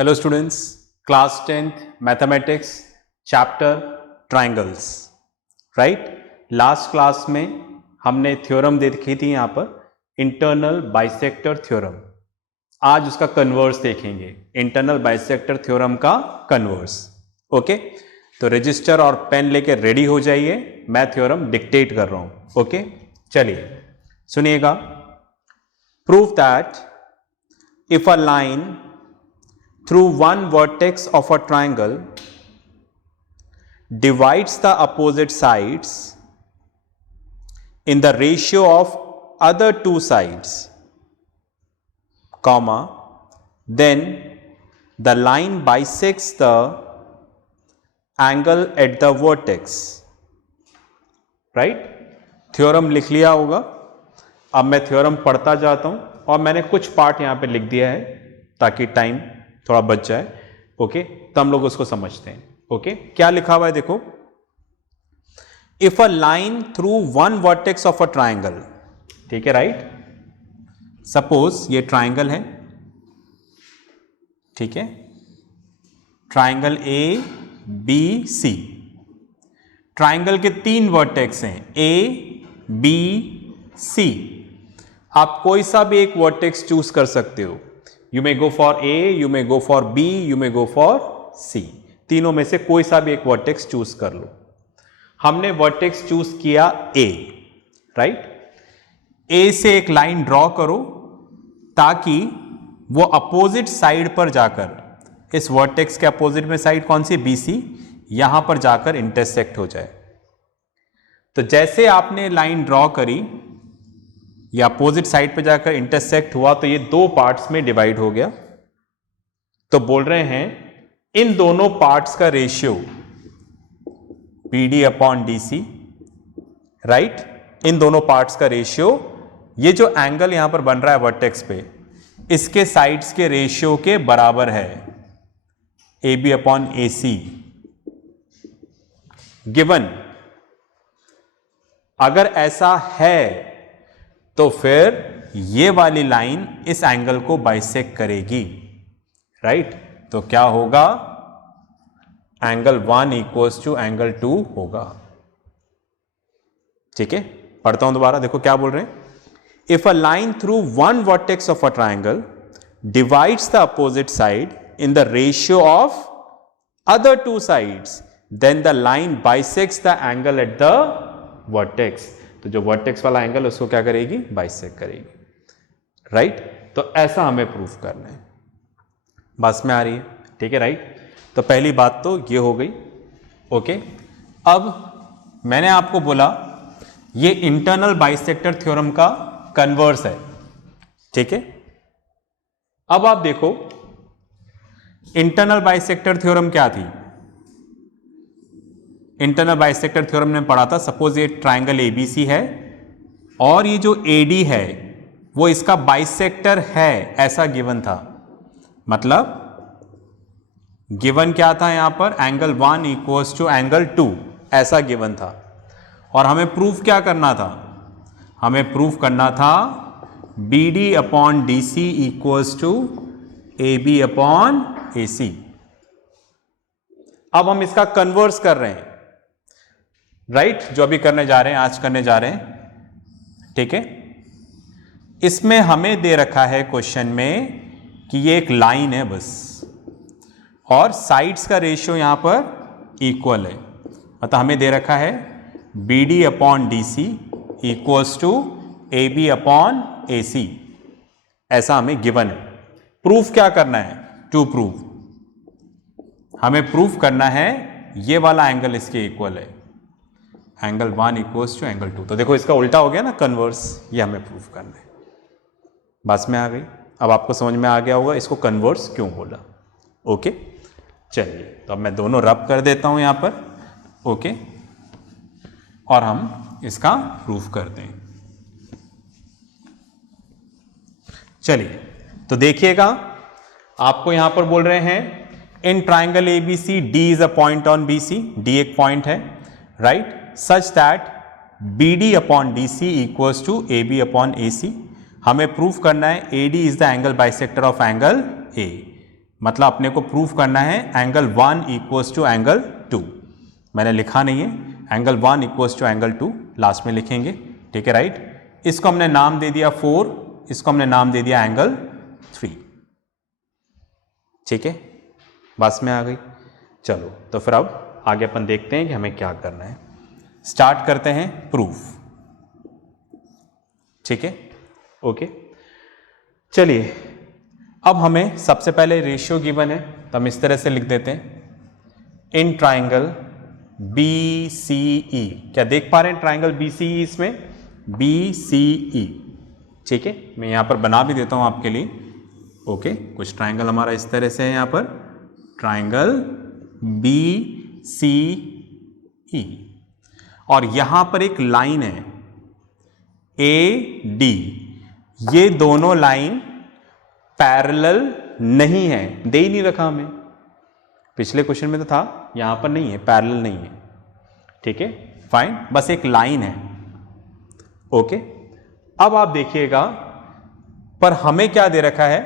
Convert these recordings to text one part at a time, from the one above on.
Hello students, class 10th mathematics chapter triangles. Right, last class में हमने theorem देखी थी यहाँ पर इंटरनल बाइसेक्टर थ्योरम। आज उसका कन्वर्स देखेंगे, इंटरनल बाइसेक्टर थ्योरम का कन्वर्स। ओके, तो रजिस्टर और पेन लेके रेडी हो जाइए, मैं थ्योरम डिक्टेट कर रहा हूं। ओके, चलिए सुनिएगा। Prove that if a line through one vertex of a triangle divides the opposite sides in the ratio of other two sides, comma, then the line bisects the angle at the vertex. Right? Theorem लिख लिया होगा। अब मैं theorem पढ़ता जाता हूं और मैंने कुछ पार्ट यहां पे लिख दिया है ताकि टाइम थोड़ा बच जाए। ओके, तो हम लोग उसको समझते हैं। ओके, क्या लिखा हुआ है देखो। If a line through one vertex of a triangle, ठीक है, राइट। सपोज ये ट्राइंगल है, ठीक है, triangle A B C. Triangle के तीन वर्टेक्स हैं, ए बी सी। आप कोई सा भी एक वर्टेक्स चूज कर सकते हो। You may go for A, you may go for B, you may go for C। तीनों में से कोई सा भी एक वर्टेक्स चूज कर लो। हमने वर्टेक्स चूज किया A, राइट। A से एक लाइन ड्रॉ करो ताकि वो अपोजिट साइड पर जाकर, इस वर्टेक्स के अपोजिट में साइड कौन सी, BC, यहां पर जाकर इंटरसेक्ट हो जाए। तो जैसे आपने लाइन ड्रॉ करी, या अपोजिट साइड पे जाकर इंटरसेक्ट हुआ, तो ये दो पार्ट्स में डिवाइड हो गया। तो बोल रहे हैं इन दोनों पार्ट्स का ratio PD upon DC, right. इन दोनों पार्ट्स का रेशियो, ये जो एंगल यहां पर बन रहा है वर्टेक्स पे, इसके साइड्स के रेशियो के बराबर है, AB अपॉन AC। गिवन अगर ऐसा है तो फिर ये वाली लाइन इस एंगल को बाइसेक्ट करेगी, राइट। तो क्या होगा, एंगल 1 इक्वल्स टू एंगल 2 होगा। ठीक है, पढ़ता हूं दोबारा, देखो क्या बोल रहे हैं। If a line through one vertex of a triangle divides the opposite side in the ratio of other two sides, then the line bisects the angle at the vertex. तो जो वर्टेक्स वाला एंगल उसको क्या करेगी, bisect करेगी, right. तो ऐसा हमें प्रूफ करना है, बस में आ रही है, ठीक है, राइट। तो पहली बात तो ये हो गई। ओके, अब मैंने आपको बोला ये इंटरनल बाइसेक्टर थ्योरम का कन्वर्स है, ठीक है। अब आप देखो इंटरनल बाइसेक्टर थ्योरम क्या थी। इंटरनल बाइसेक्टर थ्योरम ने पढ़ा था, सपोज ये ट्राइंगल ABC है और ये जो AD है वो इसका बाइसेक्टर है, ऐसा गिवन था। मतलब गिवन क्या था यहां पर, एंगल 1 इक्वल्स टू एंगल 2, ऐसा गिवन था। और हमें प्रूफ क्या करना था, हमें प्रूफ करना था BD upon DC equals to AB upon AC। अब हम इसका कन्वर्स कर रहे हैं, राइट, जो अभी करने जा रहे हैं, आज करने जा रहे हैं, ठीक है। इसमें हमें दे रखा है क्वेश्चन में कि ये एक लाइन है बस, और साइड्स का रेशियो यहां पर इक्वल है। मतलब हमें दे रखा है BD upon DC equals to AB upon AC, ऐसा हमें गिवन है। प्रूफ क्या करना है, टू प्रूफ हमें प्रूफ करना है ये वाला एंगल इसके इक्वल है, एंगल 1 इक्वल्स टू एंगल 2। तो देखो इसका उल्टा हो गया ना, कन्वर्स, ये हमें प्रूफ करना है। बस में आ गई, अब आपको समझ में आ गया होगा इसको कन्वर्स क्यों बोला। ओके, चलिए तो अब मैं दोनों रब कर देता हूं यहां पर। ओके, और हम इसका प्रूफ करते हैं। चलिए तो देखिएगा, आपको यहां पर बोल रहे हैं in triangle ABC D is a point on BC, D एक पॉइंट है, right, such that BD upon DC equals to AB upon AC। हमें प्रूफ करना है AD is the angle bisector of angle A। मतलब अपने को proof करना है एंगल 1 इक्वल्स टू एंगल 2। मैंने लिखा नहीं है, angle 1 equals to angle 2 last में लिखेंगे, ठीक है राइट। इसको हमने नाम दे दिया 4, इसको हमने नाम दे दिया एंगल 3, ठीक है, बस में आ गई। चलो तो फिर अब आगे अपन देखते हैं कि हमें क्या करना है। स्टार्ट करते हैं प्रूफ, ठीक है, ओके। चलिए अब हमें सबसे पहले रेशियो गिवन है तो हम इस तरह से लिख देते हैं इन ट्राइंगल BCE। क्या देख पा रहे हैं ट्राइंगल BCE इसमें? BCE, ठीक है। मैं यहां पर बना भी देता हूं आपके लिए, ओके। कुछ ट्राइंगल हमारा इस तरह से है, यहां पर ट्राइंगल BCE और यहां पर एक लाइन है AD। ये दोनों लाइन पैरेलल नहीं है, दे ही नहीं रखा हमें, पिछले क्वेश्चन में तो था, यहां पर नहीं है, पैरेलल नहीं है, ठीक है फाइन, बस एक लाइन है, ओके। अब आप देखिएगा पर हमें क्या दे रखा है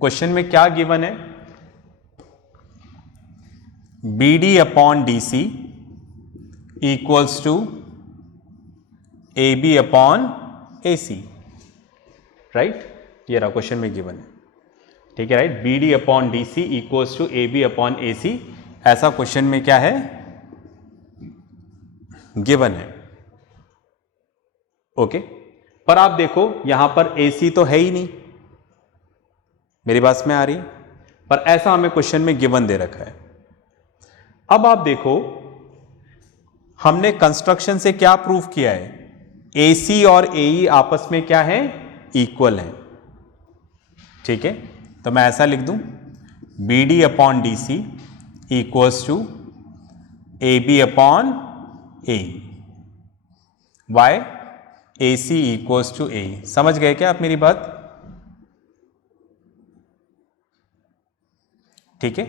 क्वेश्चन में, क्या गिवन है? BD upon DC equals to AB upon AC, right, ये रहा क्वेश्चन में गिवन है, ठीक है right. BD upon DC equals to AB upon AC, ऐसा क्वेश्चन में क्या है, गिवन है, ओके। पर आप देखो यहां पर AC तो है ही नहीं, मेरी बात में आ रही, पर ऐसा हमें क्वेश्चन में गिवन दे रखा है। अब आप देखो हमने कंस्ट्रक्शन से क्या प्रूफ किया है, AC और AE आपस में क्या है, इक्वल है, ठीक है। तो मैं ऐसा लिख दूं BD upon DC equals to AB upon AE, why AC equals to AE। समझ गए क्या आप मेरी बात? ठीक है,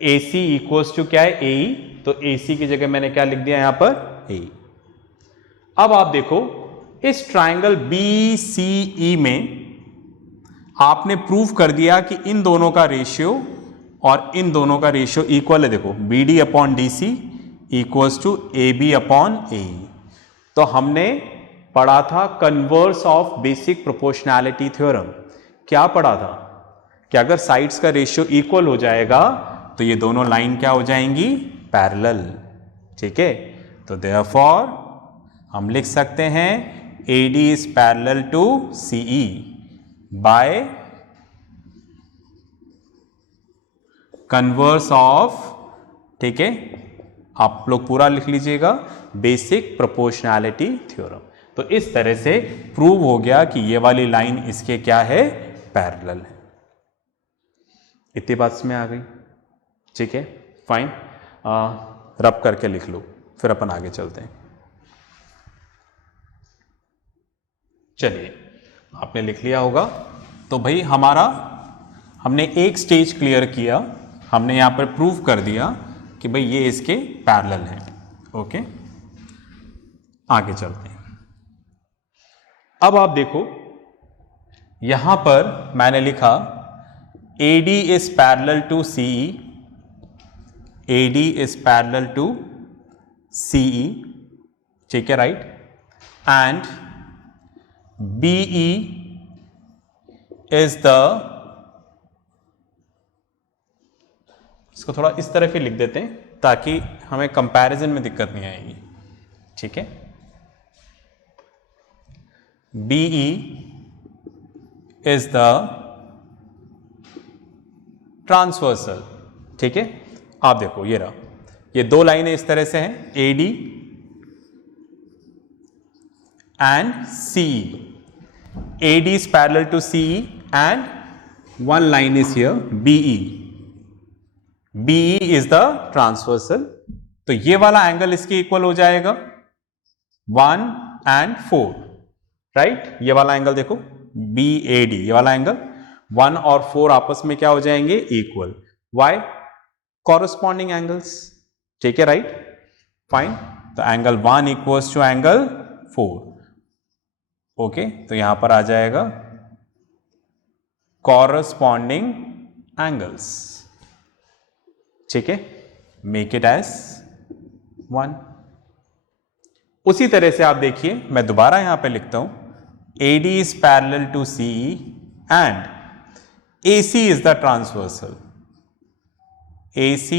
AC इक्वल्स टू क्या है, AE, तो AC की जगह मैंने क्या लिख दिया यहां पर, AE। अब आप देखो इस ट्राइंगल BCE में आपने प्रूफ कर दिया कि इन दोनों का रेशियो और इन दोनों का रेशियो इक्वल है। देखो BD upon DC equals to AB upon AE। तो हमने पढ़ा था converse of basic proportionality theorem. क्या पढ़ा था कि अगर साइड्स का रेशियो इक्वल हो जाएगा तो ये दोनों लाइन क्या हो जाएंगी, पैरेलल, ठीक है। तो देयरफॉर हम लिख सकते हैं AD is parallel to CE by converse of, ठीक है, आप लोग पूरा लिख लीजिएगा, बेसिक प्रोपोर्शनैलिटी थ्योरम। तो इस तरह से प्रूव हो गया कि ये वाली लाइन इसके क्या है, पैरेलल है। इतनी बात में आ गई, ठीक है फाइन। रब करके लिख लो, फिर अपन आगे चलते हैं। चलिए आपने लिख लिया होगा, तो भाई हमने एक स्टेज क्लियर किया, हमने यहां पर प्रूव कर दिया कि भाई ये इसके पैरेलल हैं, ओके। आगे चलते हैं। अब आप देखो यहां पर मैंने लिखा AD is parallel to CE, AD is parallel to CE, ठीक है right, and BE is the, इसको थोड़ा इस तरह ही लिख देते हैं ताकि हमें कंपैरिजन में दिक्कत नहीं आएगी, ठीक है। BE इज द ट्रांसवर्सल, ठीक है। आप देखो ये रहा, ये दो लाइनें इस तरह से हैं, AD and CE। AD is parallel to CE and one line is here BE. BE is the transversal. तो ये वाला एंगल इसके इक्वल हो जाएगा 1 and 4, राइट। ये वाला एंगल देखो BAD, ये वाला एंगल 1 और 4 आपस में क्या हो जाएंगे, इक्वल। वाई, कॉरस्पॉन्डिंग एंगल्स, ठीक है राइट, फाइन। तो angle 1 equals to angle 4, okay. तो यहां पर आ जाएगा कॉरस्पॉन्डिंग एंगल्स। ठीक है, मेक इट एज 1। उसी तरह से आप देखिए, मैं दोबारा यहां पे लिखता हूं, AD is parallel to CE and AC is the transversal. AC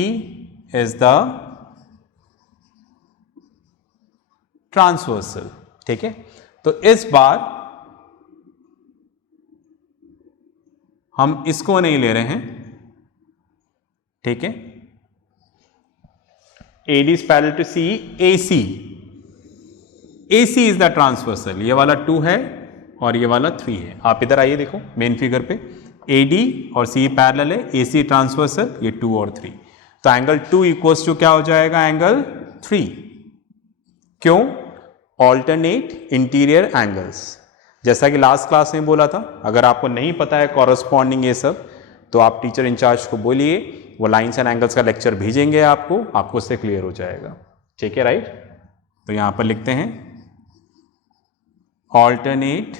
is the transversal. ठीक है, तो इस बार हम इसको नहीं ले रहे हैं। ठीक है, AD is parallel to CE, AC is the transversal। ये वाला 2 है और ये वाला 3 है। आप इधर आइए, देखो मेन फिगर पे, AD और CE पैरेलल है, AC ट्रांसवर्सल, ये 2 और 3। तो एंगल 2 इक्वल्स टू क्या हो जाएगा, एंगल 3। क्यों? Alternate interior angles. जैसा कि लास्ट क्लास में बोला था, अगर आपको नहीं पता है कॉरस्पॉन्डिंग ये सब, तो आप टीचर इंचार्ज को बोलिए, वो लाइंस एंड एंगल्स का लेक्चर भेजेंगे आपको उससे क्लियर हो जाएगा। ठीक है, राइट। तो यहां पर लिखते हैं ऑल्टरनेट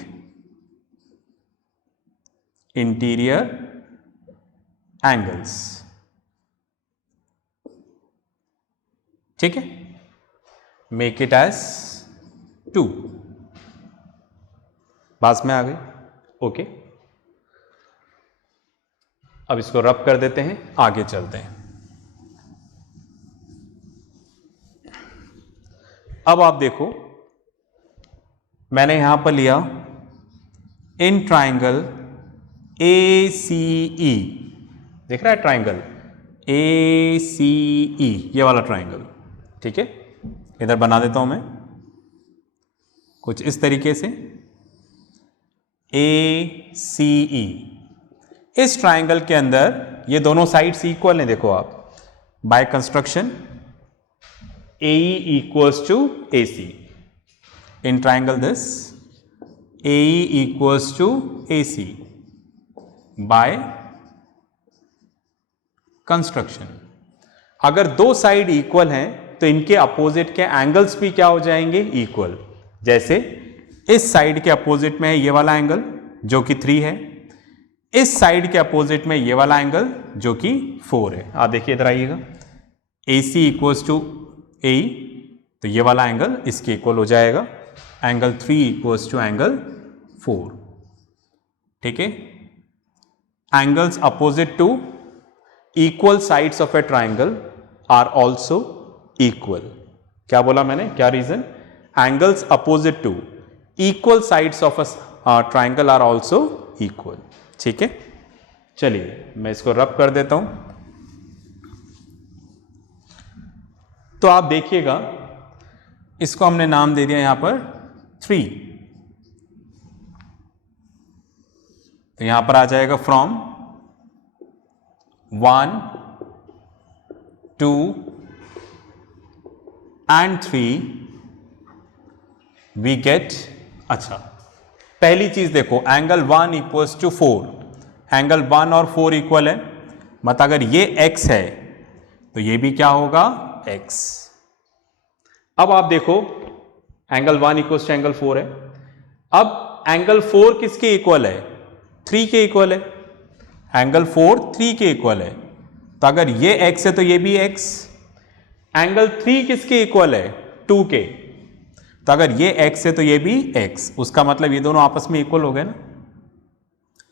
इंटीरियर एंगल्स। ठीक है, मेक इट एज 2। पास में आ गए, ओके। अब इसको रब कर देते हैं, आगे चलते हैं। अब आप देखो, मैंने यहां पर लिया इन ट्राइंगल ACE, देख रहा है ट्राइंगल ACE, ये वाला ट्राइंगल। ठीक है, इधर बना देता हूं मैं कुछ इस तरीके से, ACE। इस ट्राइंगल के अंदर ये दोनों साइड्स इक्वल हैं, देखो आप, by construction AE equals to AC। In triangle this AE equals to AC by construction. अगर दो साइड इक्वल हैं तो इनके अपोजिट के एंगल्स भी क्या हो जाएंगे, इक्वल। जैसे इस साइड के अपोजिट में है ये वाला एंगल जो कि 3 है, इस साइड के अपोजिट में ये वाला एंगल जो कि 4 है। आप देखिए, इधर आइएगा, AC इक्वल्स टू AE, तो ये वाला एंगल इसके इक्वल हो जाएगा, एंगल 3 इक्वल्स टू एंगल 4। ठीक है, angles opposite to equal sides of a triangle are also equal. क्या बोला मैंने, क्या reason? Angles opposite to equal sides of a triangle are also equal. ठीक है, चलिए मैं इसको रब कर देता हूं। तो आप देखिएगा, इसको हमने नाम दे दिया यहां पर 3। तो यहां पर आ जाएगा फ्रॉम 1, 2 एंड 3 वी गेट। अच्छा, पहली चीज देखो, एंगल 1 इक्वल्स टू 4, एंगल 1 और 4 इक्वल है, मतलब अगर ये x है तो ये भी क्या होगा, x। अब आप देखो, एंगल 1 इक्वल्स टू एंगल 4 है। अब एंगल 4 किसके इक्वल है, 3 के इक्वल है। एंगल 4 3 के इक्वल है, तो अगर ये x है तो ये भी x। एंगल 3 किसके इक्वल है, 2 के, तो अगर ये x है तो ये भी x। उसका मतलब ये दोनों आपस में इक्वल हो गए ना।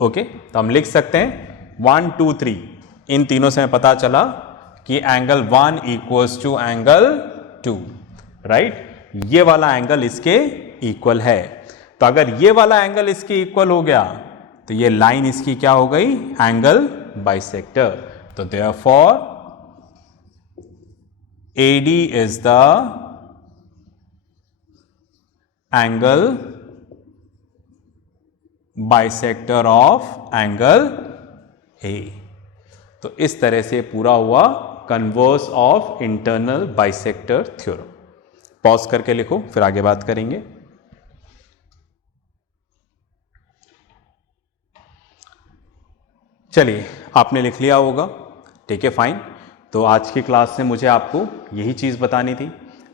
ओके, तो हम लिख सकते हैं 1, 2, 3, इन तीनों से हमें पता चला कि angle 1 equals to angle 2, right. ये वाला एंगल इसके इक्वल है, तो अगर ये वाला एंगल इसके इक्वल हो गया तो ये लाइन इसकी क्या हो गई, एंगल बाइसेक्टर। तो therefore AD is the angle bisector of angle A। तो इस तरह से पूरा हुआ converse of internal bisector theorem. Pause करके लिखो, फिर आगे बात करेंगे। चलिए, आपने लिख लिया होगा, ठीक है, फाइन। तो आज की क्लास से मुझे आपको यही चीज़ बतानी थी।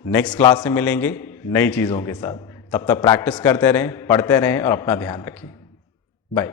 नेक्स्ट क्लास में मिलेंगे नई चीज़ों के साथ। तब तक प्रैक्टिस करते रहें, पढ़ते रहें और अपना ध्यान रखें। बाय।